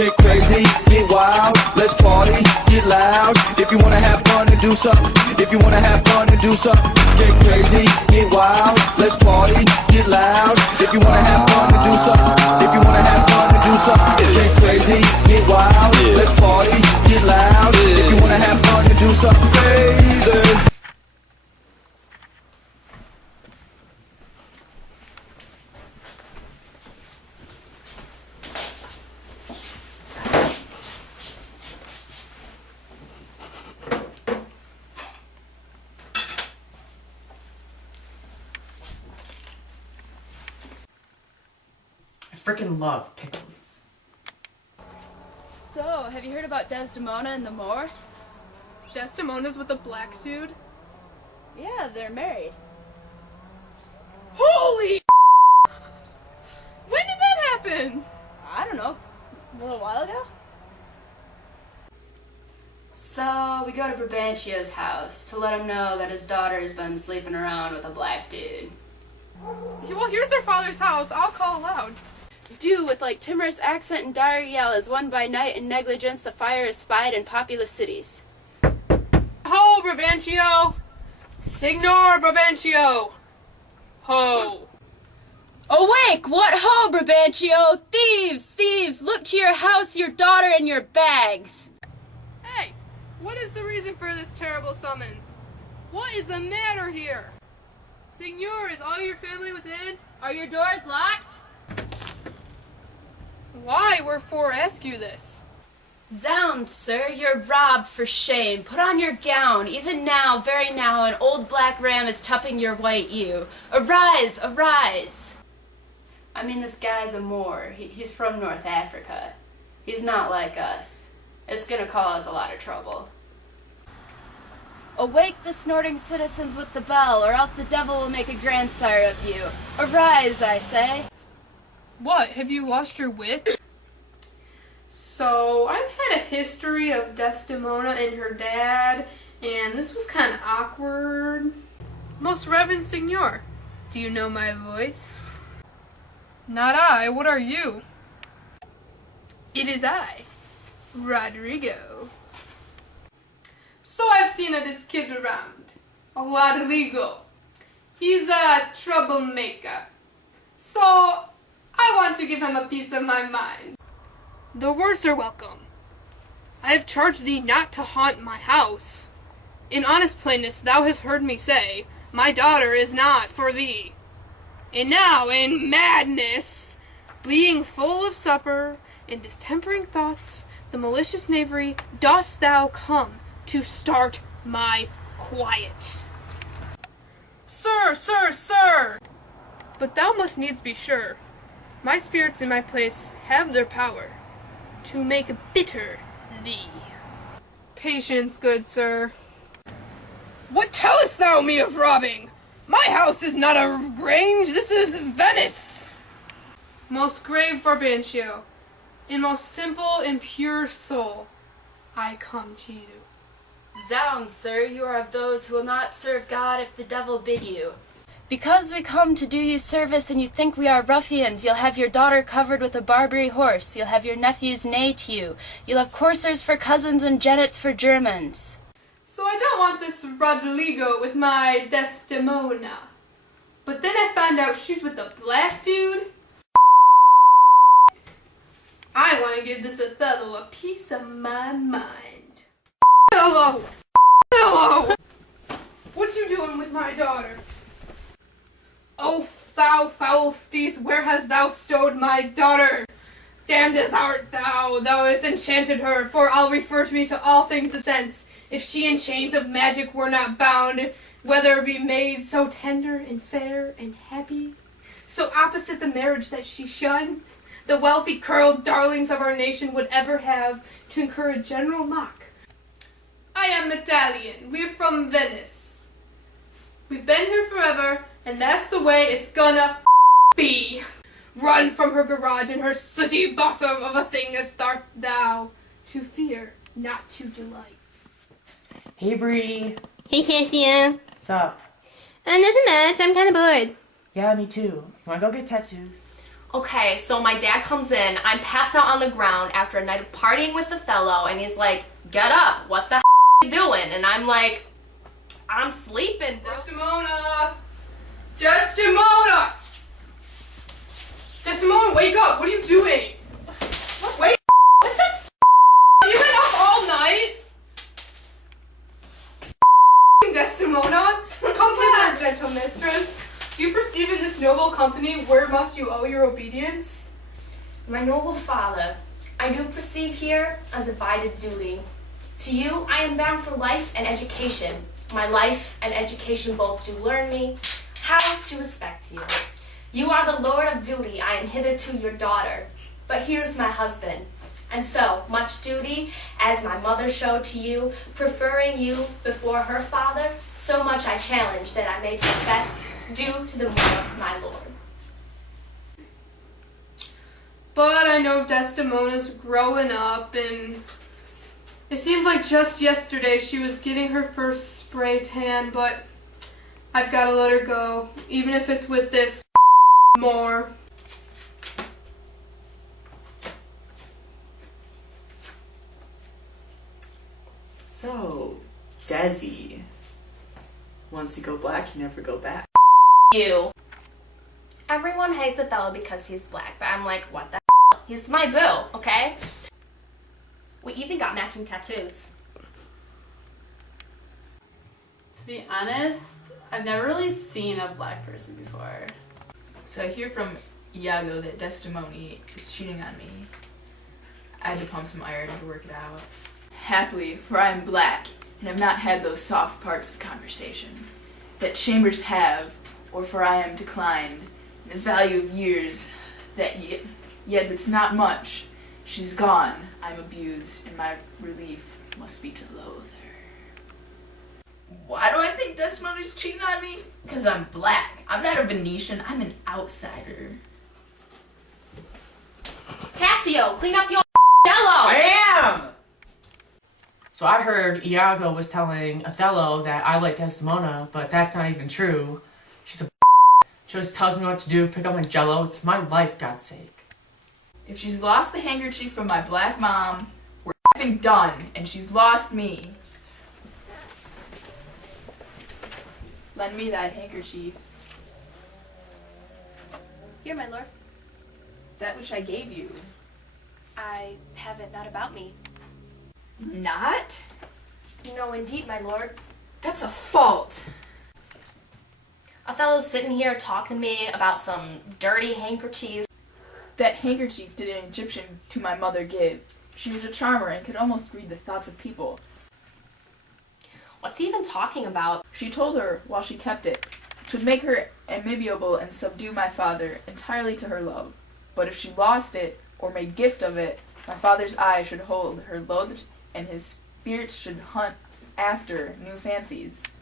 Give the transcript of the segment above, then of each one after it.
Get crazy, get wild, let's party, get loud. If you wanna have fun and do something, if you wanna have fun and do something. Get crazy, get wild, let's party, get loud. If you wanna have fun and do something, if you wanna have fun and do something. Get crazy, get wild, let's party, get loud. If you wanna have fun and do something crazy. I freaking love pickles. So, have you heard about Desdemona and the Moor? Desdemona's with a black dude? Yeah, they're married. Holy When did that happen? I don't know, a little while ago? So, we go to Brabantio's house to let him know that his daughter's been sleeping around with a black dude. Well, here's our father's house. I'll call aloud. Do with like timorous accent and dire yell, as one by night in negligence the fire is spied in populous cities. Ho, Brabantio! Signor Brabantio! Ho! Awake! What ho, Brabantio! Thieves! Thieves! Look to your house, your daughter, and your bags! Hey! What is the reason for this terrible summons? What is the matter here? Signor, is all your family within? Are your doors locked? Why, wherefore ask you this? Zound, sir, you're robbed for shame. Put on your gown. Even now, very now, an old black ram is tupping your white ewe. Arise, arise! I mean, this guy's a Moor. He's from North Africa. He's not like us. It's gonna cause a lot of trouble. Awake the snorting citizens with the bell, or else the devil will make a grandsire of you. Arise, I say. What, have you lost your wit? So, I've had a history of Desdemona and her dad, and this was kind of awkward. Most Reverend Signor, do you know my voice? Not I, what are you? It is I, Rodrigo. So I've seen this kid around, Rodrigo. He's a troublemaker. So, I want to give him a piece of my mind. The words are welcome. I have charged thee not to haunt my house. In honest plainness thou hast heard me say, my daughter is not for thee. And now, in madness, being full of supper, and distempering thoughts, the malicious knavery, dost thou come to start my quiet. Sir, sir, sir! But thou must needs be sure, my spirits in my place have their power to make bitter thee. Patience, good sir. What tellest thou me of robbing? My house is not a grange, this is Venice. Most grave Brabantio, in most simple and pure soul, I come to you. Zounds, sir, you are of those who will not serve God if the devil bid you. Because we come to do you service and you think we are ruffians, you'll have your daughter covered with a Barbary horse, you'll have your nephews neigh to you, you'll have coursers for cousins and jennets for Germans. So I don't want this Rodrigo with my Desdemona. But then I find out she's with a black dude. I want to give this Othello a piece of my mind. Hello! Hello! What you doing with my daughter? O thou foul thief, where hast thou stowed my daughter? Damned as art thou, thou hast enchanted her, for I'll refer to me to all things of sense. If she in chains of magic were not bound, whether be made so tender and fair and happy, so opposite the marriage that she shunned, the wealthy curled darlings of our nation would ever have to incur a general mock. I am Italian, we're from Venice. We've been here forever, and that's the way it's gonna be. Run from her garage and her sooty bosom of a thing as start thou to fear, not to delight. Hey, Bree. Hey, Cassia. What's up? Nothing much. I'm kind of bored. Yeah, me too. You wanna go get tattoos? Okay, so my dad comes in, I'm passed out on the ground after a night of partying with Othello, and he's like, get up, what the are you doing? And I'm like, I'm sleeping, bro. Desdemona! Desdemona! Desdemona, wake up! What are you doing? Wait! What the You been up all night? Desdemona, come hither, gentle mistress. Do you perceive in this noble company where must you owe your obedience? My noble father, I do perceive here a divided duty. To you, I am bound for life and education. My life and education both do learn me how to respect you. You are the lord of duty, I am hitherto your daughter. But here's my husband. And so, much duty as my mother showed to you, preferring you before her father, so much I challenge that I may profess due to the Moor, my lord. But I know Desdemona's growing up, and it seems like just yesterday she was getting her first spray tan, but I've got to let her go, even if it's with this Moor. So, Desi. Once you go black, you never go back. You. Everyone hates Othello because he's black, but I'm like, what the He's my boo, okay? We even got matching tattoos. To be honest, I've never really seen a black person before. So I hear from Iago that Desdemona is cheating on me. I had to pump some iron to work it out. Happily, for I am black, and have not had those soft parts of conversation that chambers have, or for I am declined, the value of years that yet it's not much. She's gone, I'm abused, and my relief must be to loathe her. Why do I think Desdemona's cheating on me? Because I'm black. I'm not a Venetian, I'm an outsider. Cassio, clean up your jello! I am! So I heard Iago was telling Othello that I like Desdemona, but that's not even true. She's a She just tells me what to do, pick up my jello. It's my life, God's sake. If she's lost the handkerchief from my black mom, we're effing done, and she's lost me. Lend me that handkerchief. Here, my lord. That which I gave you. I have it not about me. Not? No, indeed, my lord. That's a fault. Othello's sitting here talking to me about some dirty handkerchief. That handkerchief did an Egyptian to my mother give. She was a charmer and could almost read the thoughts of people. What's he even talking about? She told her, while she kept it, 'twould make her amiable and subdue my father entirely to her love. But if she lost it, or made gift of it, my father's eye should hold her loathed, and his spirit should hunt after new fancies.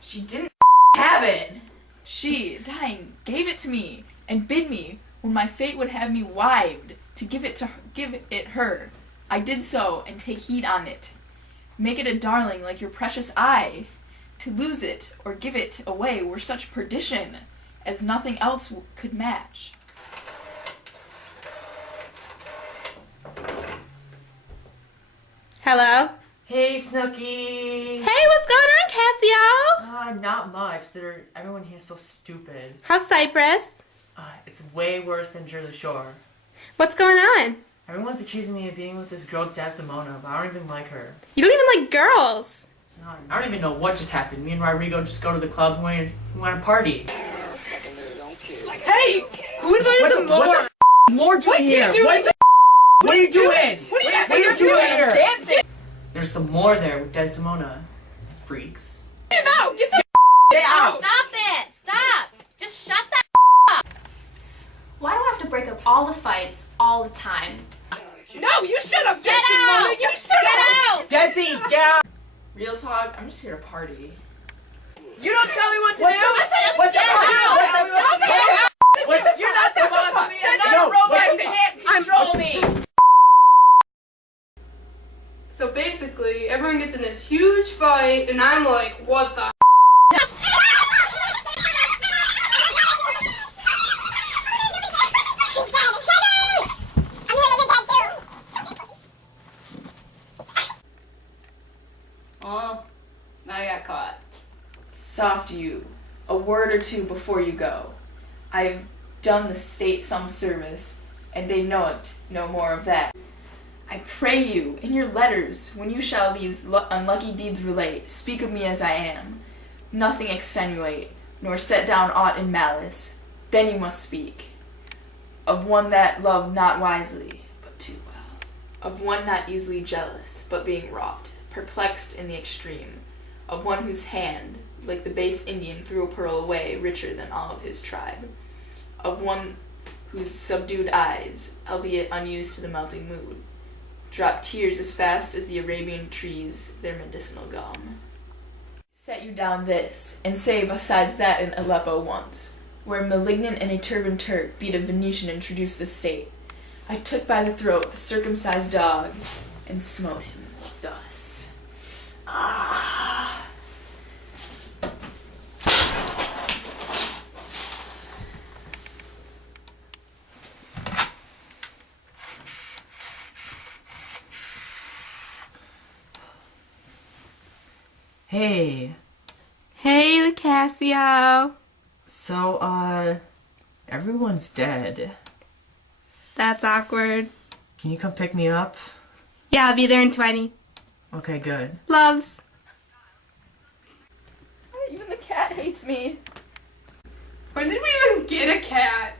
She didn't have it! She, dying, gave it to me, and bid me, when my fate would have me wived, to give it her. I did so, and take heed on it. Make it a darling like your precious eye. To lose it, or give it away, were such perdition, as nothing else could match. Hello? Hey, Snooky! Hey, what's going on, Cassio? Not much. Everyone here's so stupid. How's Cyprus? It's way worse than Jersey Shore. What's going on? Everyone's accusing me of being with this girl Desdemona, but I don't even like her. You don't even like girls. No, I don't even know what just happened. Me and Rodrigo just go to the club and we went to party. Hey! Who invited the Moor? What the Moor doing here? What are you doing? What are you doing here? Dancing! There's the Moor there with Desdemona. Freaks. Get him out! Get the out! Stop it! Stop! Just shut that up! Why do I have to break up all the fights all the time? No, you shut up, Get Desdemona! out! You shut Get up! out! Desi, get out! Real talk, I'm just here to party. You don't tell me what to do! What the Get out! You're not the boss of me! I'm not No, a robot! wait. You can't control me! So basically, everyone gets in this huge fight, and I'm like, what the Soft you, a word or two before you go. I've done the state some service, and they know it, no more of that. I pray you, in your letters, when you shall these unlucky deeds relate, speak of me as I am, nothing extenuate, nor set down aught in malice. Then you must speak of one that loved not wisely, but too well, of one not easily jealous, but being wrought, perplexed in the extreme, of one whose hand, like the base Indian, threw a pearl away richer than all of his tribe, of one whose subdued eyes, albeit unused to the melting mood, drop tears as fast as the Arabian trees their medicinal gum. Set you down this, and say besides that in Aleppo once, where malignant and a turbaned Turk beat a Venetian and introduced the state, I took by the throat the circumcised dog, and smote him thus. Ah! Hey. Hey, Cassio. So, everyone's dead. That's awkward. Can you come pick me up? Yeah, I'll be there in 20. Okay, good. Loves. Even the cat hates me. When did we even get a cat?